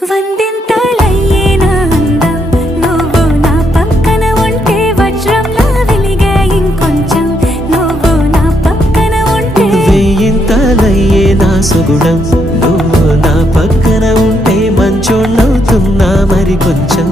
వందింతలయ్యేనా అందం నువ్వు నా పక్కన ఉంటే వజ్రంలా వెలిగే ఇంకొంచెం నువ్వు నా పక్కన ఉంటే వెయ్యింతలయ్యేనా సుగుణం నువ్వు నా పక్కన ఉంటే మంచోణ్ణవుతున్నా మరి కొంచెం